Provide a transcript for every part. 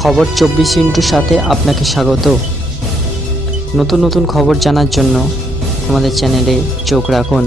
খবর চব্বিশ ইন্টুর সাথে আপনাকে স্বাগত। নতুন নতুন খবর জানার জন্য আমাদের চ্যানেলে চোখ রাখুন।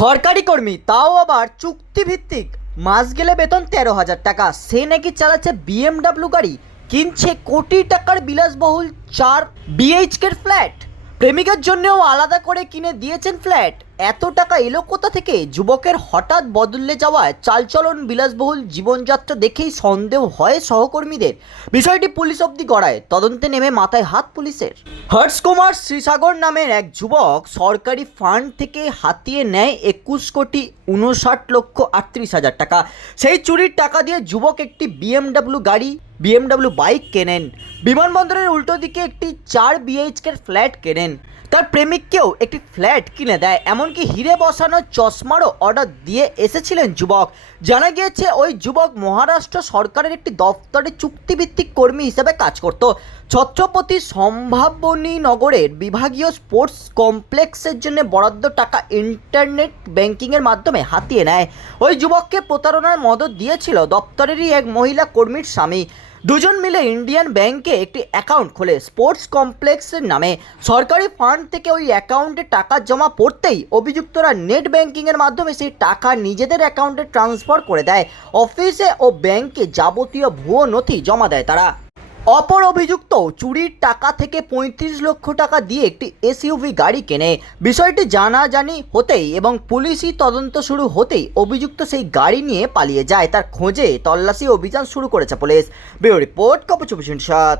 সরকারি কর্মী, তাও আবার চুক্তিভিত্তিক। মাস গেলে বেতন তেরো হাজার টাকা। সে নাকি চালাচ্ছে বিএমডাব্লিউ গাড়ি, কিনছে কোটি টাকার বিলাসবহুল চার বিএইচকের ফ্ল্যাট প্রেমিকার জন্যও আলাদা করে কিনে দিয়েছেন ফ্ল্যাট। এত টাকা এলো কোথা থেকে? যুবকের হঠাৎ বদলে যাওয়ায় চালচলন বিলাসবহুল জীবনযাত্রা দেখেই সন্দেহ হয় সহকর্মীদের। বিষয়টি পুলিশ অবধি গড়ায়। তদন্তে নেমে মাথায় হাত পুলিশের। হর্ষ কুমার শ্রীসাগর নামের এক যুবক সরকারি ফান্ড থেকে হাতিয়ে নেয় একুশ কোটি উনষাট লক্ষ আটত্রিশ হাজার টাকা। সেই চুরির টাকা দিয়ে যুবক একটি বিএমডাব্লিউ গাড়ি বিএমডাব্লিউ বাইক কেনেন, বিমানবন্দরের উল্টো দিকে একটি চার বিএইচকের ফ্ল্যাট কেনেন, তার প্রেমিককেও একটি ফ্ল্যাট কিনে দেয়, এমনকি হিরে বসানো চশমারও অর্ডার দিয়ে এসেছিলেন যুবক। জানা গিয়েছে, ওই যুবক মহারাষ্ট্র সরকারের একটি দপ্তরে চুক্তিভিত্তিক কর্মী হিসেবে কাজ করত। ছত্রপতি সম্ভাবনী নগরের বিভাগীয় স্পোর্টস কমপ্লেক্সের জন্য বরাদ্দ টাকা ইন্টারনেট ব্যাংকিংয়ের মাধ্যমে হাতিয়ে নেয়। ওই যুবককে প্রতারণার মদত দিয়েছিল দপ্তরেরই এক মহিলা কর্মীর স্বামী। দুজন মিলে ইন্ডিয়ান ব্যাংকে একটি অ্যাকাউন্ট খোলে। স্পোর্টস কমপ্লেক্সের নামে। সরকারি ফান্ড থেকে ওই অ্যাকাউন্টে টাকা জমা পড়তেই অভিযুক্তরা নেট ব্যাংকিংয়ের মাধ্যমে সেই টাকা নিজেদের অ্যাকাউন্টে ট্রান্সফার করে দেয়। অফিসে ও ব্যাংকে যাবতীয় ভুয়ো নথি জমা দেয় তারা। অপর অভিযুক্ত চুরির টাকা থেকে পঁয়ত্রিশ লক্ষ টাকা দিয়ে একটি এসইউভি গাড়ি কেনে। বিষয়টি জানাজানি হতেই এবং পুলিশি তদন্ত শুরু হতেই অভিযুক্ত সেই গাড়ি নিয়ে পালিয়ে যায়। তার খোঁজে তল্লাশি অভিযান শুরু করেছে পুলিশ। ব্যুরো রিপোর্ট কপচুপিশন সাত